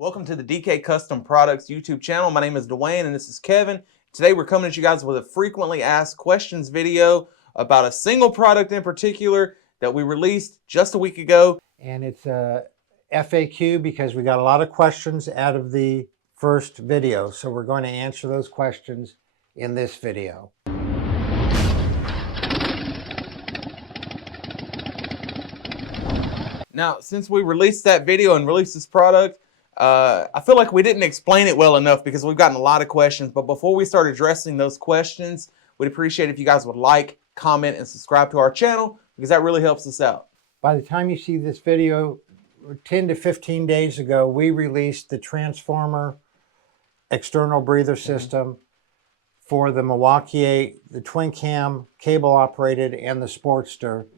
Welcome to the DK Custom Products YouTube channel. My name is Dwayne and this is Kevin. Today we're coming at you guys with a frequently asked questions video about a single product in particular that we released just a week ago. And it's a FAQ because we got a lot of questions out of the first video. So we're going to answer those questions in this video. Now, since we released that video and released this product, I feel like we didn't explain it well enough because we've gotten a lot of questions. But before we start addressing those questions, we'd appreciate if you guys would like, comment, and subscribe to our channel because that really helps us out. By the time you see this video, 10 to 15 days ago, we released the transformer external breather system for the Milwaukee 8, the twin cam, cable operated, and the Sportster.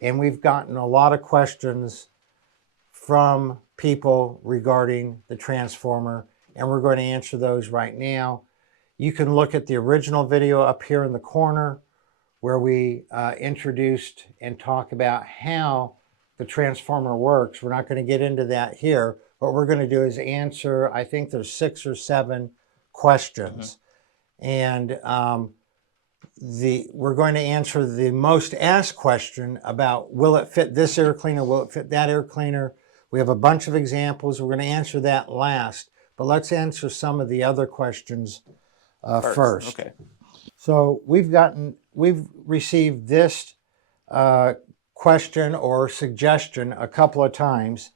And we've gotten a lot of questions from people regarding the transformer, and we're going to answer those right now. You can look at the original video up here in the corner where we introduced and talk about how the transformer works. We're not going to get into that here. What we're going to do is answer, I think there's 6 or 7 questions. And we're going to answer the most asked question about, will it fit this air cleaner? Will it fit that air cleaner? We have a bunch of examples. We're going to answer that last, but let's answer some of the other questions first. Okay. So we've received this question or suggestion a couple of times.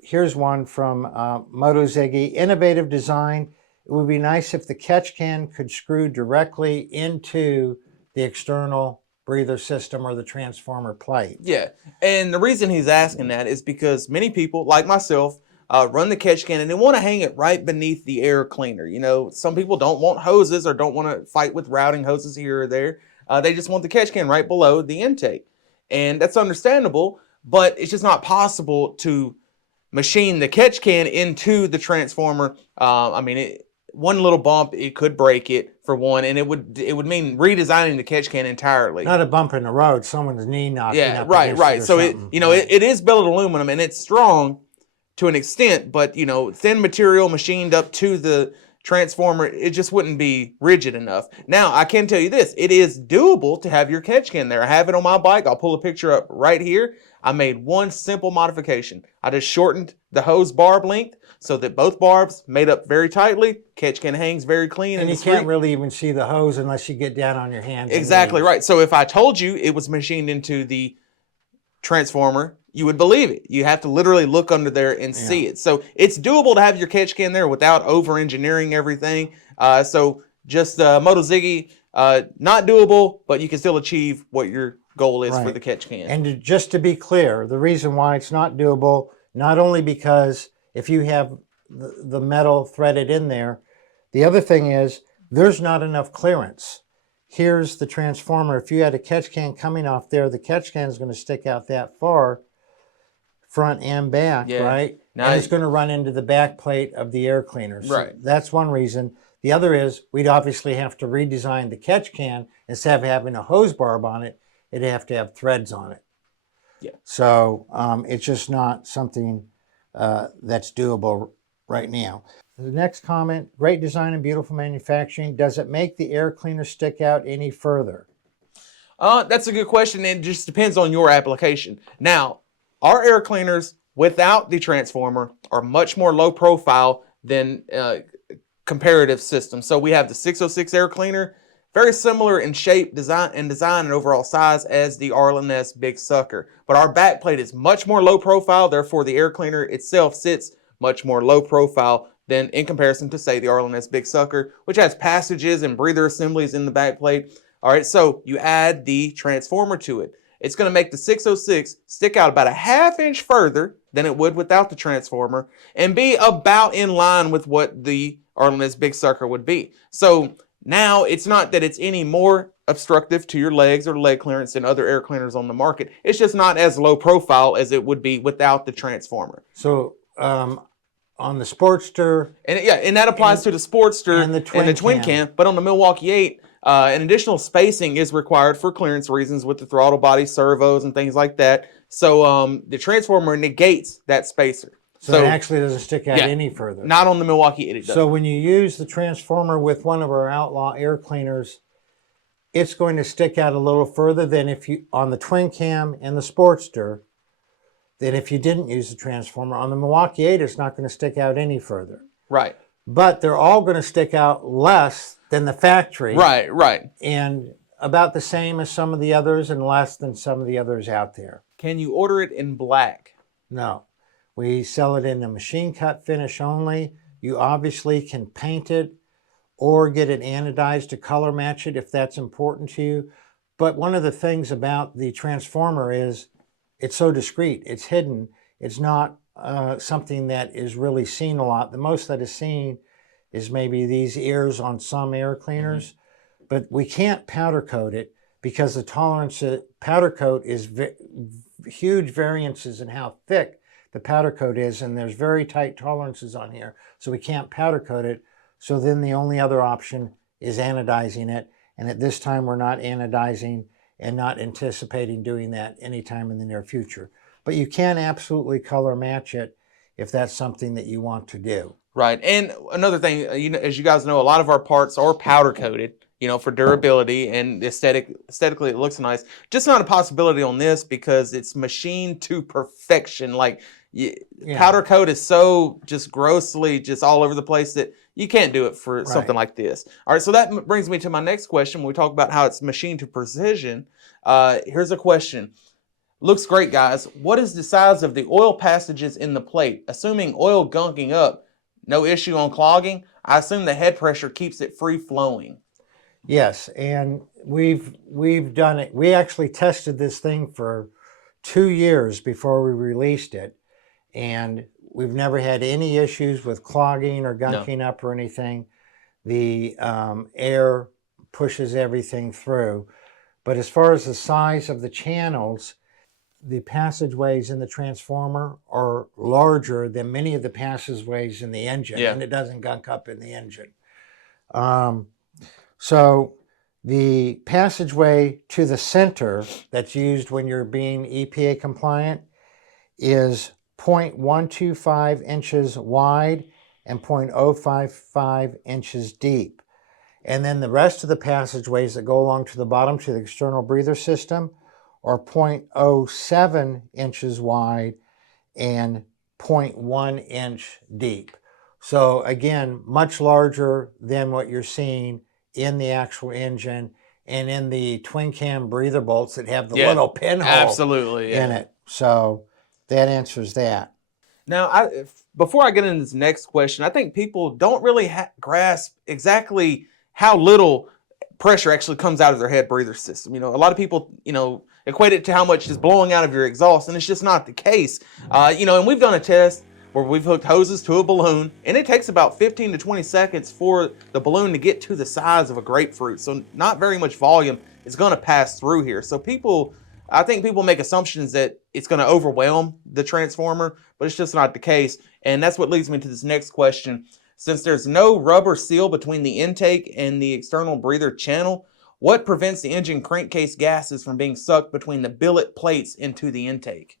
Here's one from Moto Ziggy. Innovative design. It would be nice if the catch can could screw directly into the external breather system or the transformer plate. Yeah, and the reason he's asking that is because many people, like myself, run the catch can and they want to hang it right beneath the air cleaner. You know, some people don't want hoses or don't want to fight with routing hoses here or there. They just want the catch can right below the intake. And that's understandable, but it's just not possible to machine the catch can into the transformer. One little bump, it could break it for one, and it would mean redesigning the catch can entirely. Not a bump in the road, someone's knee knocking up right. So it is billet aluminum and it's strong to an extent, but thin material machined up to the transformer, it just wouldn't be rigid enough. Now, I can tell you this, it is doable to have your catch can there. I have it on my bike. I'll pull a picture up right here. I made one simple modification. I just shortened the hose barb length so that both barbs made up very tightly. Catch can hangs very clean. And you can't really even see the hose unless you get down on your hands. Exactly right. So if I told you it was machined into the transformer, you would believe it. You have to literally look under there and see it. So it's doable to have your catch can there without over-engineering everything. So just Moto Ziggy, not doable, but you can still achieve what your goal is for the catch can. And just to be clear, the reason why it's not doable, not only because if you have the metal threaded in there, the other thing is there's not enough clearance. Here's the transformer. If you had a catch can coming off there, the catch can is going to stick out that far, front and back, right? Now and it's going to run into the back plate of the air cleaner. So that's one reason. The other is we'd obviously have to redesign the catch can. Instead of having a hose barb on it, it'd have to have threads on it. Yeah. So it's just not something that's doable right now. The next comment, great design and beautiful manufacturing. Does it make the air cleaner stick out any further? That's a good question. It just depends on your application. Now, our air cleaners without the transformer are much more low profile than comparative systems. So we have the 606 air cleaner, very similar in shape, design, and overall size as the R&S Big Sucker. But our back plate is much more low profile, therefore the air cleaner itself sits much more low profile than in comparison to, say, the R&S Big Sucker, which has passages and breather assemblies in the back plate. All right, so you add the transformer to it. It's going to make the 606 stick out about a ½ inch further than it would without the transformer and be about in line with what the R&S Big Sucker would be. So now it's not that it's any more obstructive to your legs or leg clearance than other air cleaners on the market. It's just not as low profile as it would be without the transformer. So on the Sportster, and that applies to the Sportster and the twin cam. But on the Milwaukee 8, an additional spacing is required for clearance reasons with the throttle body servos and things like that. So the transformer negates that spacer. So it actually doesn't stick out any further. Not on the Milwaukee 8. So when you use the transformer with one of our Outlaw air cleaners, it's going to stick out a little further than if you, on the Twin Cam and the Sportster, than if you didn't use the transformer. On the Milwaukee 8, it's not going to stick out any further. Right. But they're all going to stick out less than the factory. Right, right. And about the same as some of the others and less than some of the others out there. Can you order it in black? No. We sell it in a machine cut finish only. You obviously can paint it or get it anodized to color match it if that's important to you. But one of the things about the transformer is it's so discreet. It's hidden. It's not something that is really seen a lot. The most that is seen is maybe these ears on some air cleaners. But we can't powder coat it because the tolerance powder coat is huge variances in how thick the powder coat is, and there's very tight tolerances on here, so we can't powder coat it. So then the only other option is anodizing it, and at this time we're not anodizing and not anticipating doing that anytime in the near future. But you can absolutely color match it if that's something that you want to do. Right, and another thing, as you guys know, a lot of our parts are powder coated, for durability and aesthetically it looks nice. Just not a possibility on this because it's machined to perfection. Like powder coat is so just grossly just all over the place that you can't do it for something like this. All right, so that brings me to my next question. When we talk about how it's machined to precision, here's a question. Looks great, guys. What is the size of the oil passages in the plate? Assuming oil gunking up, no issue on clogging, I assume the head pressure keeps it free flowing. Yes, and we've done it. We actually tested this thing for 2 years before we released it, and we've never had any issues with clogging or gunking up or anything. The air pushes everything through. But as far as the size of the channels, the passageways in the transformer are larger than many of the passageways in the engine, and it doesn't gunk up in the engine. So the passageway to the center that's used when you're being EPA compliant is 0.125 inches wide and 0.055 inches deep. And then the rest of the passageways that go along to the bottom to the external breather system are 0.07 inches wide and 0.1 inch deep. So again, much larger than what you're seeing in the actual engine and in the twin cam breather bolts that have the little pinhole in it. So that answers that. Now, before I get into this next question, I think people don't really grasp exactly how little pressure actually comes out of their head breather system. A lot of people, equate it to how much is blowing out of your exhaust, and it's just not the case. And we've done a test where we've hooked hoses to a balloon, and it takes about 15 to 20 seconds for the balloon to get to the size of a grapefruit. So not very much volume is going to pass through here. So I think people make assumptions that it's going to overwhelm the transformer, but it's just not the case. And that's what leads me to this next question. Since there's no rubber seal between the intake and the external breather channel, what prevents the engine crankcase gases from being sucked between the billet plates into the intake?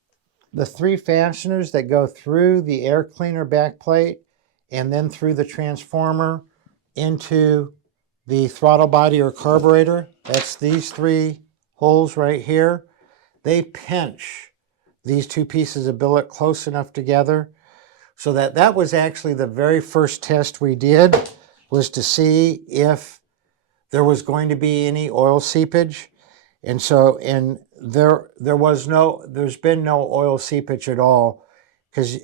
The 3 fasteners that go through the air cleaner back plate and then through the transformer into the throttle body or carburetor, that's these 3 holes right here. They pinch these 2 pieces of billet close enough together so that was actually the very first test we did, was to see if there was going to be any oil seepage. And so, there's been no oil seepage at all, because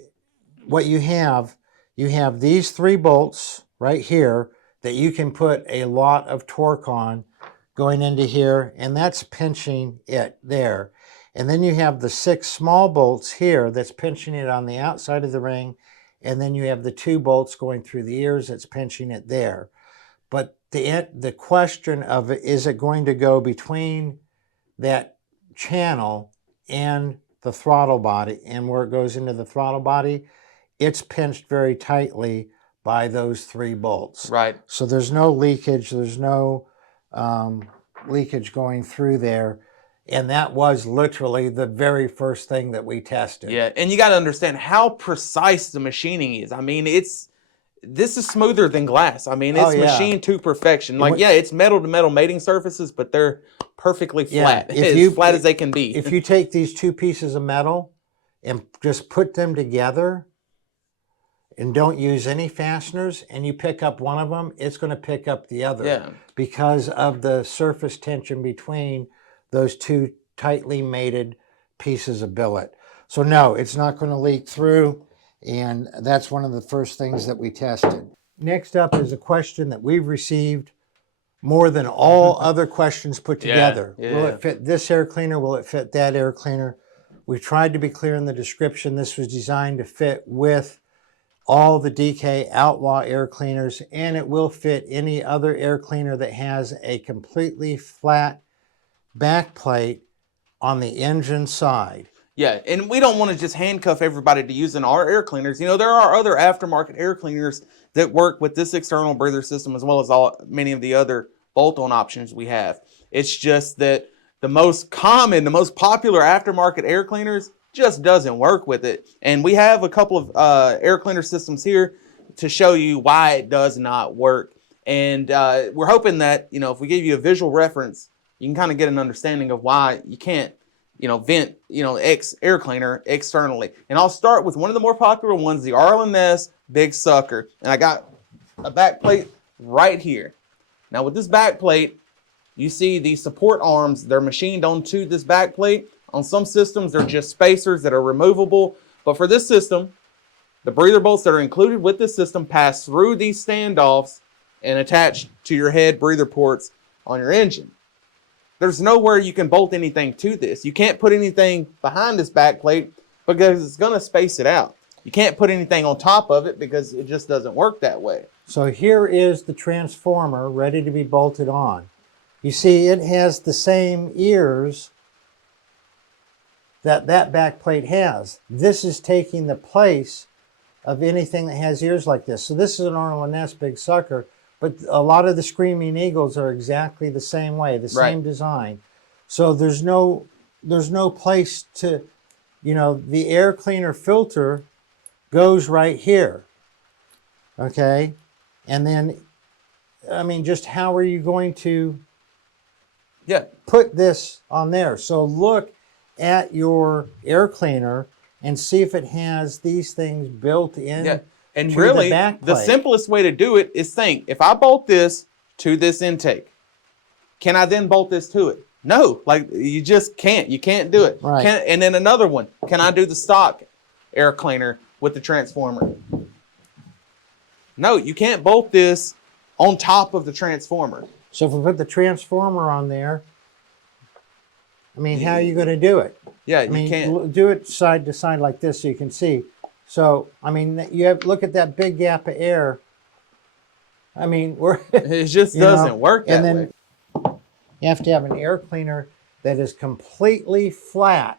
what you have these 3 bolts right here that you can put a lot of torque on going into here, and that's pinching it there. And then you have the 6 small bolts here that's pinching it on the outside of the ring, and then you have the 2 bolts going through the ears that's pinching it there. But the question of is it going to go between that channel and the throttle body, and where it goes into the throttle body, it's pinched very tightly by those 3 bolts. Right. So there's no leakage. There's no leakage going through there. And that was literally the very first thing that we tested. Yeah, and you got to understand how precise the machining is. I mean, this is smoother than glass. I mean, it's machined to perfection. Like, yeah, it's metal to metal mating surfaces, but they're perfectly flat. As flat as they can be. If you take these two pieces of metal and just put them together and don't use any fasteners, and you pick up one of them, it's going to pick up the other because of the surface tension between those two tightly mated pieces of billet. So no, it's not going to leak through, and that's one of the first things that we tested. Next up is a question that we've received more than all other questions put together. Will it fit this air cleaner? Will it fit that air cleaner? We tried to be clear in the description. This was designed to fit with all the DK Outlaw air cleaners, and it will fit any other air cleaner that has a completely flat back plate on the engine side. Yeah, and we don't want to just handcuff everybody to using our air cleaners. You know, there are other aftermarket air cleaners that work with this external breather system as well as many of the other bolt-on options we have. It's just that the most common, the most popular aftermarket air cleaners just doesn't work with it. And we have a couple of air cleaner systems here to show you why it does not work. And we're hoping that, you know, if we give you a visual reference, you can kind of get an understanding of why you can't, you know, vent, you know, air cleaner externally. And I'll start with one of the more popular ones, the Harley Big Sucker. And I got a back plate right here. Now with this back plate, you see these support arms, they're machined onto this back plate. On some systems, they're just spacers that are removable. But for this system, the breather bolts that are included with this system pass through these standoffs and attach to your head breather ports on your engine. There's nowhere you can bolt anything to this. You can't put anything behind this back plate because it's going to space it out. You can't put anything on top of it because it just doesn't work that way. So here is the transformer ready to be bolted on. You see it has the same ears that back plate has. This is taking the place of anything that has ears like this. So this is an Harley Big Sucker, but a lot of the Screaming Eagles are exactly the same way, the same design. So there's no place to, you know, the air cleaner filter goes right here, okay? And then, I mean, just how are you going to put this on there? So look at your air cleaner and see if it has these things built in. And really, the simplest way to do it is think, if I bolt this to this intake, can I then bolt this to it? No, like you just can't. You can't do it. Right. And then another one, can I do the stock air cleaner with the transformer? No, you can't bolt this on top of the transformer. So if we put the transformer on there, I mean, how are you going to do it? Yeah, I mean, you can't. Do it side to side like this so you can see. So, I mean, you have look at that big gap of air. I mean, it just doesn't work that way. And then you have to have an air cleaner that is completely flat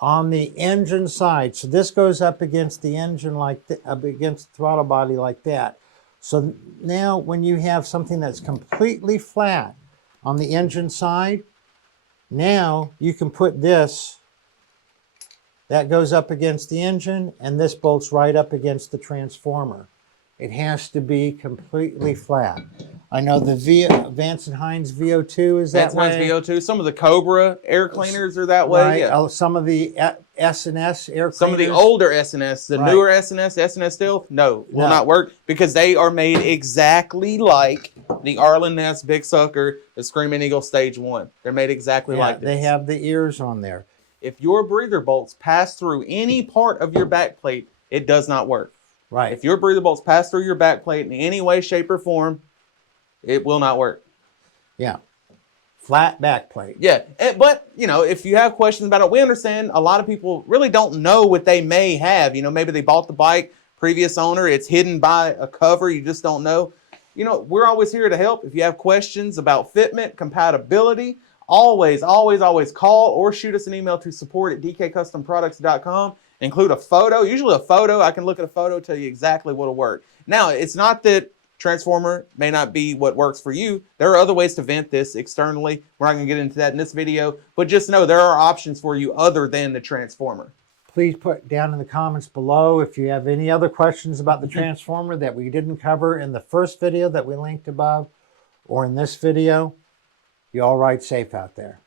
on the engine side. So this goes up against the engine up against the throttle body like that. So now when you have something that's completely flat on the engine side, now you can put this, that goes up against the engine, and this bolts right up against the transformer. It has to be completely flat. I know the Vance & Hines VO2 is that way. Vance & Hines VO2. Some of the Cobra air cleaners are that way. Right. Yeah. Some of the S&S air cleaners. Some of the older S&S, the newer S&S Stealth, will not work because they are made exactly like the Harley Big Sucker, the Screaming Eagle Stage 1. They're made exactly like this. They have the ears on there. If your breather bolts pass through any part of your back plate, it does not work. Right. If your breather bolts pass through your back plate in any way, shape, or form, it will not work. Yeah. Flat back plate. Yeah. But, you know, if you have questions about it, we understand a lot of people really don't know what they may have. You know, maybe they bought the bike, previous owner, it's hidden by a cover, you just don't know. You know, we're always here to help. If you have questions about fitment, compatibility, always call or shoot us an email to support@dkcustomproducts.com. Include a photo, usually a photo. I can look at a photo, tell you exactly what'll work. Now, it's not that transformer may not be what works for you. There are other ways to vent this externally. We're not going to get into that in this video, but just know there are options for you other than the transformer. Please put down in the comments below if you have any other questions about the transformer that we didn't cover in the first video that we linked above or in this video. You all ride safe out there.